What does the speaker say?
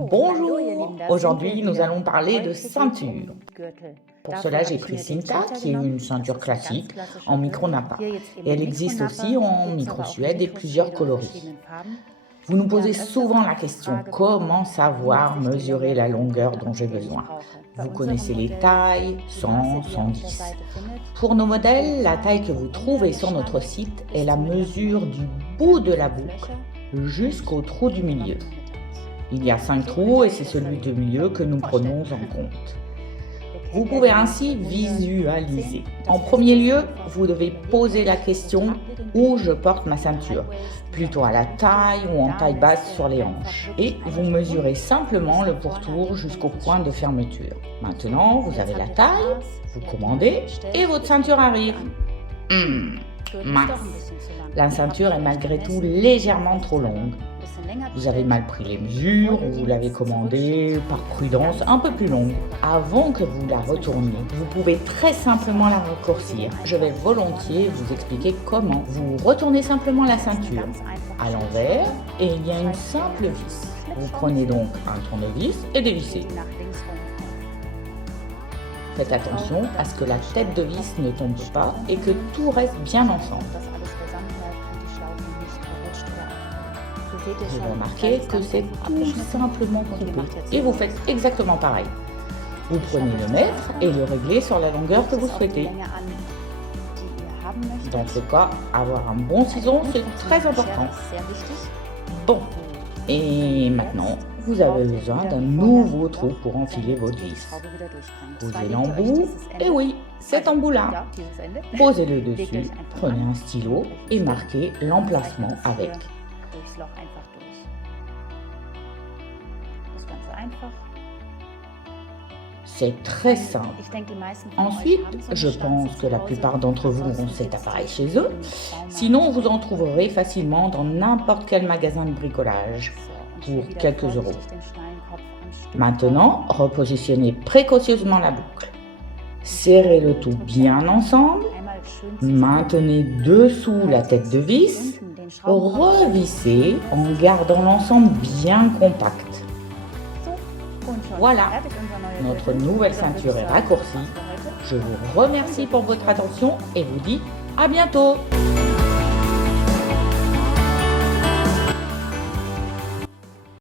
Bonjour, aujourd'hui nous allons parler de ceinture. Pour cela, j'ai pris Cinta, qui est une ceinture classique en micro-nappa. Et elle existe aussi en micro-suède et plusieurs coloris. Vous nous posez souvent la question, comment savoir mesurer la longueur dont j'ai besoin? Vous connaissez les tailles, 100, 110. Pour nos modèles, la taille que vous trouvez sur notre site est la mesure du bout de la boucle jusqu'au trou du milieu. Il y a 5 trous et c'est celui du milieu que nous prenons en compte. Vous pouvez ainsi visualiser. En premier lieu, vous devez poser la question où je porte ma ceinture, plutôt à la taille ou en taille basse sur les hanches. Et vous mesurez simplement le pourtour jusqu'au point de fermeture. Maintenant, vous avez la taille, vous commandez et votre ceinture arrive. Mince. La ceinture est malgré tout légèrement trop longue. Vous avez mal pris les mesures ou vous l'avez commandée par prudence un peu plus longue. Avant que vous la retourniez, vous pouvez très simplement la raccourcir. Je vais volontiers vous expliquer comment. Vous retournez simplement la ceinture à l'envers et il y a une simple vis. Vous prenez donc un tournevis et dévissez. Faites attention à ce que la tête de vis ne tombe pas et que tout reste bien ensemble. Vous remarquez que c'est tout simplement coupé et vous faites exactement pareil. Vous prenez le mètre et le réglez sur la longueur que vous souhaitez. Dans ce cas, avoir un bon ciseau, c'est très important. Bon, et maintenant, vous avez besoin d'un nouveau trou pour enfiler votre vis. Posez l'embout, et oui, cet embout-là. Posez-le dessus, prenez un stylo et marquez l'emplacement avec. C'est très simple. Ensuite, je pense que la plupart d'entre vous ont cet appareil chez eux. Sinon, vous en trouverez facilement dans n'importe quel magasin de bricolage pour quelques euros. Maintenant, repositionnez précautionneusement la boucle. Serrez le tout bien ensemble. Maintenez dessous la tête de vis. Revissez en gardant l'ensemble bien compact. Voilà, notre nouvelle ceinture est raccourcie. Je vous remercie pour votre attention et vous dis à bientôt.